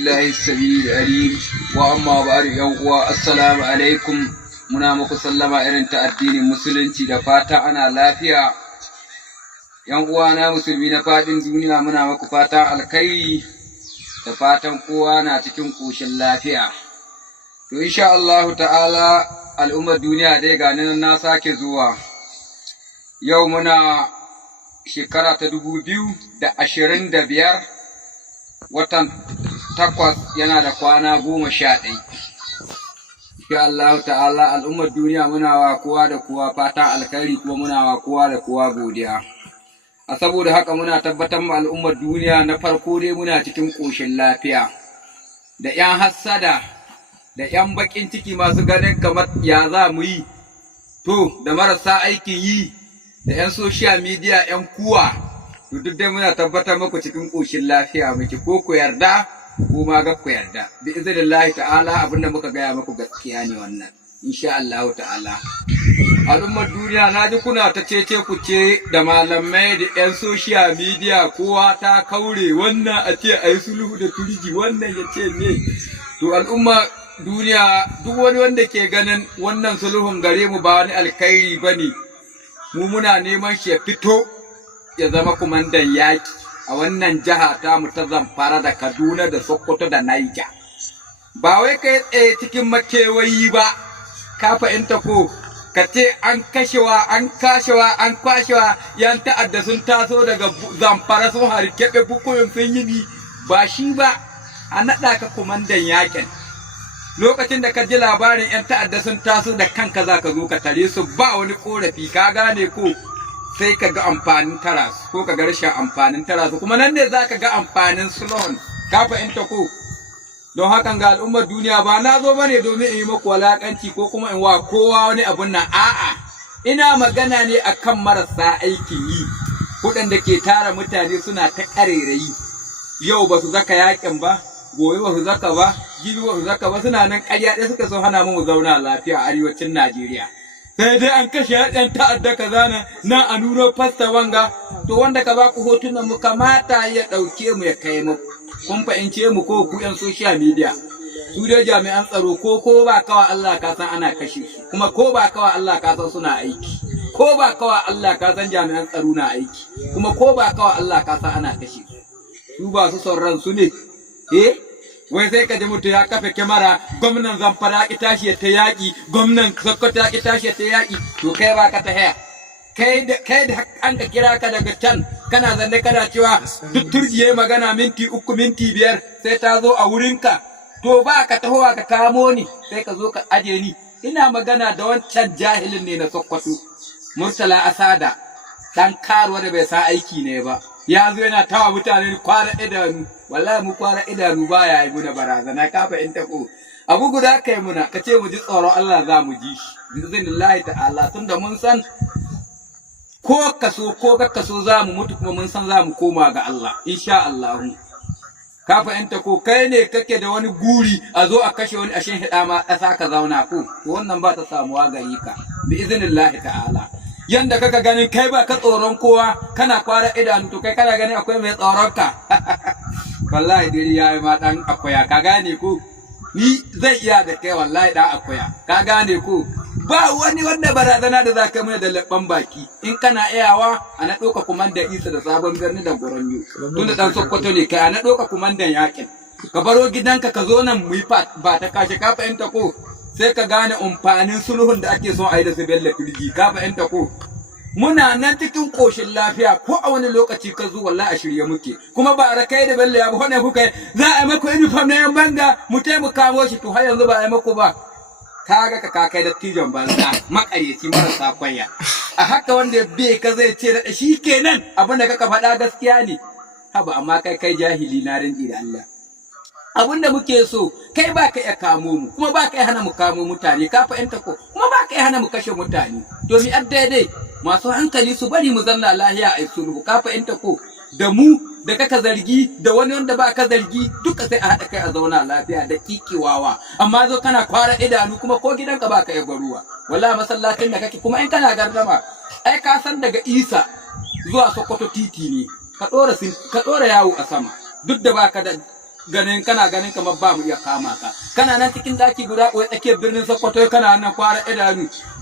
billahi as-sami'il alim wa amma ba'd yan uwa assalamu alaikum muna muku sallama irin ta addinin musulunci da fata ana lafiya. Yan uwa na musulmi na fadin duniya muna muku fatan alkhairi da fatan kowa na cikin koshin lafiya. To insha Allah ta'ala al'ummar duniya dai ga nan na sake zuwa. Yau muna shekara ta 2025 watan 8 yana da kwana 11. Insha Allah ta'ala al'ummar duniya muna wa kowa da kowa fatan alkhairi kuma muna wa kowa da kowa godiya. A saboda haka muna tabbatar ma al'ummar duniya na farko dai muna cikin ƙoshin lafiya. Da 'yan hassada da 'yan baƙin ciki masu ganin kamar ya za mu yi, to da marasa aikin yi da 'yan social media 'yan kuwa, to duk dai muna tabbatar muku cikin ƙoshin lafiya muke, ko ku yarda ko ma ga ku yarda. Bi iznillahi ta'ala abinda muka gaya muku gaskiya ne wannan insha Allah ta'ala. Al'ummar duniya na ji kuna ta cece ku ce da malamai da 'yan social media kowa ta kaure, wannan a ce a yi sulhu da turji, wannan ya ce me. To al'umma duniya duk wani wanda ke ganin wannan sulhun gare mu ba wani alkhairi ba ne, mu muna neman shi ya fito ya zama kumandan yaƙi a wannan jiha ta mu ta Zamfara da Kaduna da Sokoto da Niger. Ba wai kai tsaye cikin makewayi ba, ka fahimta ko ka ce an kashewa yan ta'adda sun taso daga Zamfara sun harkeɓe bukuyin sun yi ba shi ba, a naɗa ka kumandan yaƙin. Lokacin da ka ji labarin 'yan ta'adda sun taso da kanka za ka zo ka tare su ba wani korafi, ka gane ko sai ka ga amfanin tarasu ko ka ga rashin amfanin tarasu, kuma nan ne za ka ga amfanin sulhun, ka fahimta ko. Don hakan ga al'ummar duniya ba na zo bane domin in yi maku walakanci ko kuma in wa kowa wani abun nan, a'a ina magana ne akan marasa aikin yi waɗanda ke tara mutane suna ta ƙarerayi. Yau ba su zaka yakin ba, gobe ba su zaka ba, jibi ba su zaka ba, suna nan ƙarya ɗaya suka so hana mu zauna lafiya a arewacin Najeriya. Sai dai an kashe ɗan ta'adda kaza na a nuno fasta wanga, to wanda ka ba ku hotunan mu kamata ya ɗauke mu ya kai mu. Kun fahimce mu ko ku 'yan social media, su dai jami'an tsaro ko ba kawa Allah ka san ana kashe su, kuma ko ba kawa Allah ka san suna aiki, ko ba kawa Allah ka san jami'an tsaro na aiki, kuma ko ba kawa Allah ka san ana kashe su. Su ba su son ransu ne, wai sai ka ji mutum ya kafe kyamara, gwamnan Zamfara ya tashi ya ta yaƙi, gwamnan Sokoto ya tashi ya ta yaƙi, to kai ba ka ta haya. Kai da an ka kira ka daga can kana zanne kana cewa duk turjiye magana minti 3 minti 5 sai ta zo a wurinka, to ba ka tahowa ka kamo ni sai ka zo ka aje ni. Ina magana da wancan jahilin ne na Sokoto, Murtala Asada, dan karuwa da bai sa aiki ne ba, ya zo yana tawa mutane kwara idanu. Wallahi mu kwara idanu baya yi muna barazana, ka fahimta ko. Abu guda kai muna ka ce mu ji tsoron Allah za mu ji shi biznillahi ta'ala, tunda mun san ko kaso ko ga kaso za mu mutu, kuma mun san za mu koma ga Allah insha Allah. Ka fahimta ko. Kai ne kake da wani guri a zo a kashe wani ashin hida ma ƙasa ka zauna ko, to wannan ba ta samuwa gari ka bi iznillahi ta'ala. Yanda kaka ganin kai ba ka tsoron kowa kana kwara idanu, to kai kana ganin akwai mai tsoron ka. Wallahi diri yayi ma dan akwaya, ka gane ko. Ni zai iya da kai wallahi dan akwaya, ka gane ko. Ba wani wanda barazana da za ka mai da labban baki, in kana iyawa a na ɗauka kumandan Isa da Sabon Birni da Goronyo, tunda ɗan Sokoto ne kai, a na ɗauka kumandan yakin. Ka baro gidanka ka zo nan mu yi ba ta kashe, ka fahimta ko. Sai ka gane amfanin sulhun da ake son a yi da su Bello Turji, ka fahimta ko. Muna nan cikin ƙoshin lafiya, ko a wani lokaci ka zo wallahi a shirye muke, kuma ba a kai da Bello ya ba, wane kuka yi za a yi maku uniform na yan banga mu taimaka shi, to har yanzu ba a yi maku ba. Kaga ka kai dattijon banza makaryaci marasa kwanya. A haka wanda ya bai ka zai ce da shi kenan abin da kaka faɗa gaskiya ne. Haba amma kai jahili na rinji da Allah. Abin da muke so kai ba ka iya kamo mu, kuma ba ka iya hana mu kamo mutane, ka fahimta ko, kuma ba ka iya hana mu kashe mutane. Domin an daidai masu hankali su bari mu zanna lahiya a sulhu, ka fahimta ko. Da mu da kaka zargi da wani wanda ba ka zargi duka sai a haɗa kai a zauna lafiya da kikiwawa. Amma zo kana kwara idanu kuma ko gidanka ba ka iya baruwa. Wallahi masallacin da kake kuma in kana gardama, ai ka san daga Isa zuwa Sokoto titi ne, ka ɗora yawo a sama, duk da baka da ganin kamar ba mu iya kama ka kana nan cikin daki guda ko tsakiyar birnin Sokoto kana nan fara idanu